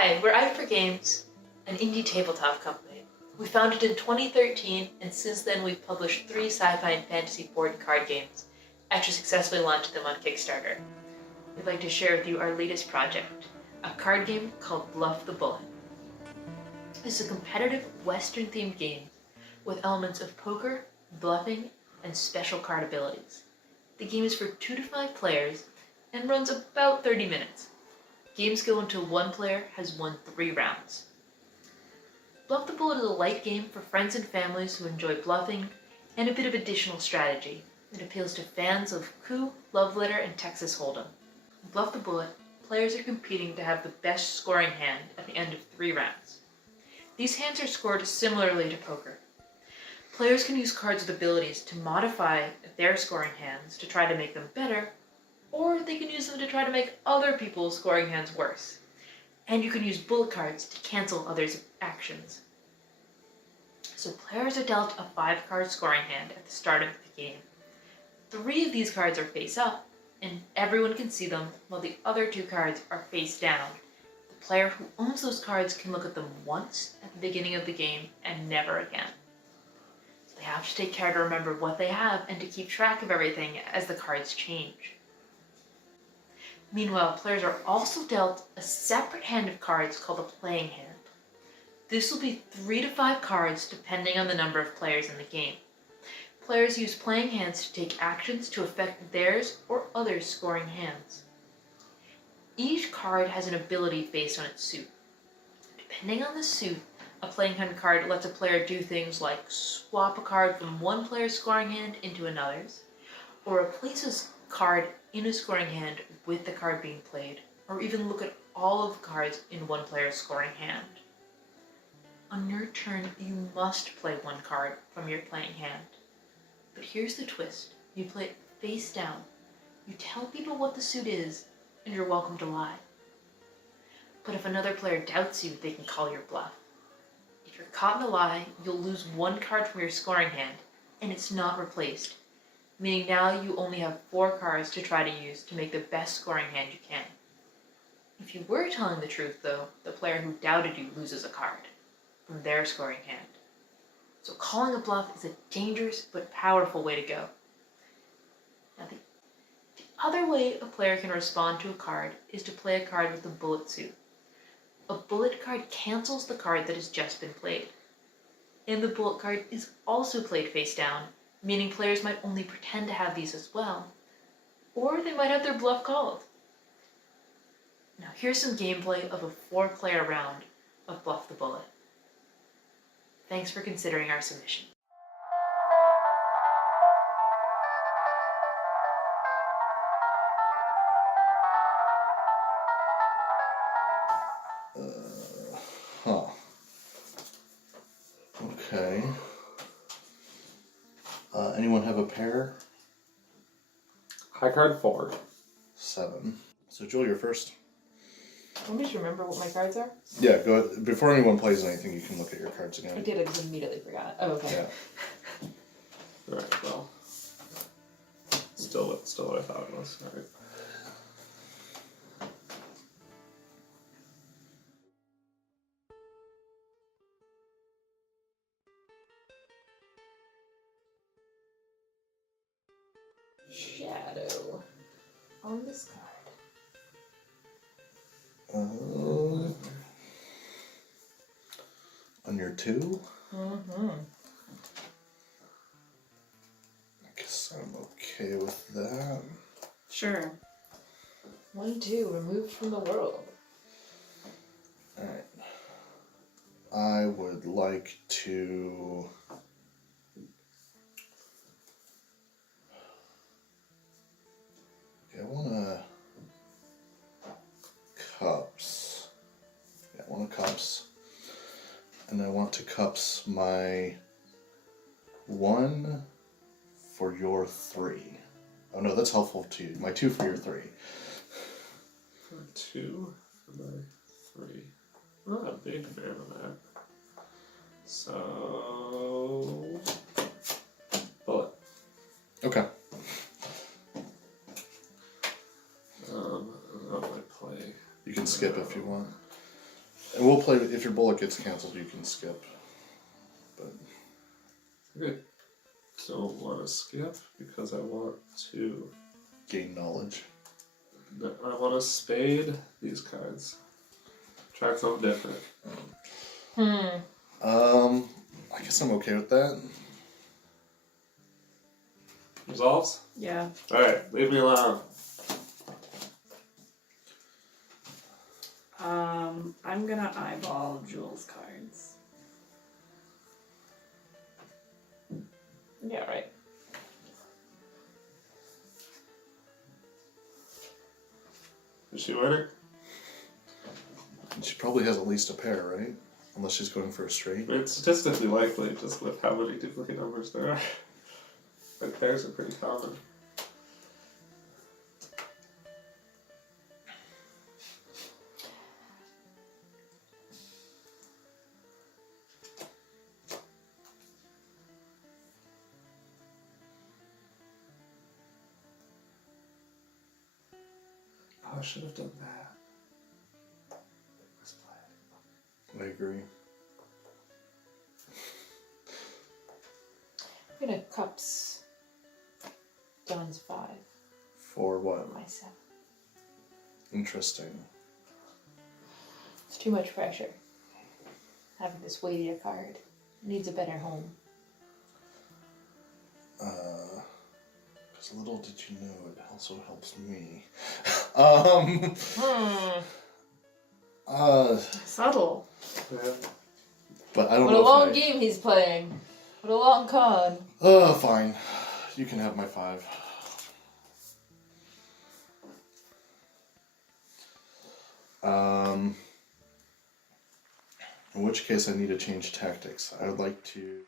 Hi, we're Eye for Games, an indie tabletop company. We founded in 2013, and since then we've published 3 sci-fi and fantasy board and card games, after successfully launching them on Kickstarter. We'd like to share with you our latest project, a card game called Bluff the Bullet. This is a competitive Western-themed game with elements of poker, bluffing, and special card abilities. The game is for 2 to 5 players and runs about 30 minutes. Games go until one player has won 3 rounds. Bluff the Bullet is a light game for friends and families who enjoy bluffing and a bit of additional strategy. It appeals to fans of Coup, Love Letter, and Texas Hold'em. In Bluff the Bullet, players are competing to have the best scoring hand at the end of 3 rounds. These hands are scored similarly to poker. Players can use cards with abilities to modify their scoring hands to try to make them better, or they can use them to try to make other people's scoring hands worse. And you can use bullet cards to cancel others' actions. So players are dealt a 5-card scoring hand at the start of the game. 3 of these cards are face up, and everyone can see them, while the other 2 cards are face down. The player who owns those cards can look at them once at the beginning of the game and never again. So they have to take care to remember what they have and to keep track of everything as the cards change. Meanwhile, players are also dealt a separate hand of cards called a playing hand. This will be 3 to 5 cards depending on the number of players in the game. Players use playing hands to take actions to affect theirs or others' scoring hands. Each card has an ability based on its suit. Depending on the suit, a playing hand card lets a player do things like swap a card from one player's scoring hand into another's, or replace a card in a scoring hand with the card being played, or even look at all of the cards in one player's scoring hand. On your turn, you must play 1 card from your playing hand. But here's the twist. You play it face down. You tell people what the suit is, and you're welcome to lie. But if another player doubts you, they can call your bluff. If you're caught in a lie, you'll lose 1 card from your scoring hand, and it's not replaced, meaning now you only have 4 cards to try to use to make the best scoring hand you can. If you were telling the truth, though, the player who doubted you loses a card from their scoring hand. So calling a bluff is a dangerous but powerful way to go. Now, the other way a player can respond to a card is to play a card with a bullet suit. A bullet card cancels the card that has just been played. And the bullet card is also played face down, meaning players might only pretend to have these as well, or they might have their bluff called. Now here's some gameplay of a 4-player round of Bluff the Bullet. Thanks for considering our submission. Okay. Anyone have a pair? High card 4. 7. So Joel, you're first. Let me just remember what my cards are. Yeah, go ahead. Before anyone plays anything, you can look at your cards I again. did, I just immediately forgot. Oh, okay. Yeah. Alright, well. Still what I thought it was. Alright. Shadow on this card. On your 2? Mm-hmm. I guess I'm okay with that. Sure. 1, 2, removed from the world. Alright. I would like to... Okay, I want cups. Yeah, I want cups. And I want to cups my 1 for your 3. Oh no, that's helpful to you. My 2 for your 3. 2 for my 3. I'm not a big fan of that. So... bullet. Okay. What do I play? You can skip if you want. And we'll play, if your bullet gets cancelled, you can skip. But Okay. Don't want to skip because I want to. gain knowledge. I want to spade these cards. Try something different. I guess I'm okay with that. Resolves? Yeah. Alright, leave me alone. I'm gonna eyeball Jules' cards. Yeah, right. Is she winning? And she probably has at least a pair, right? Unless she's going for a straight. It's statistically likely just with how many duplicate numbers there are. But pairs are pretty common. Oh, I should have done that. I agree. I'm gonna cups John's 5. For what? My 7. Interesting. It's too much pressure. Having this weightier card. Needs a better home. Because little did you know, it also helps me. Subtle. Yeah. But I don't What know a long if game he's playing. What a long con. fine. You can have my 5. In which case I need to change tactics. I would like to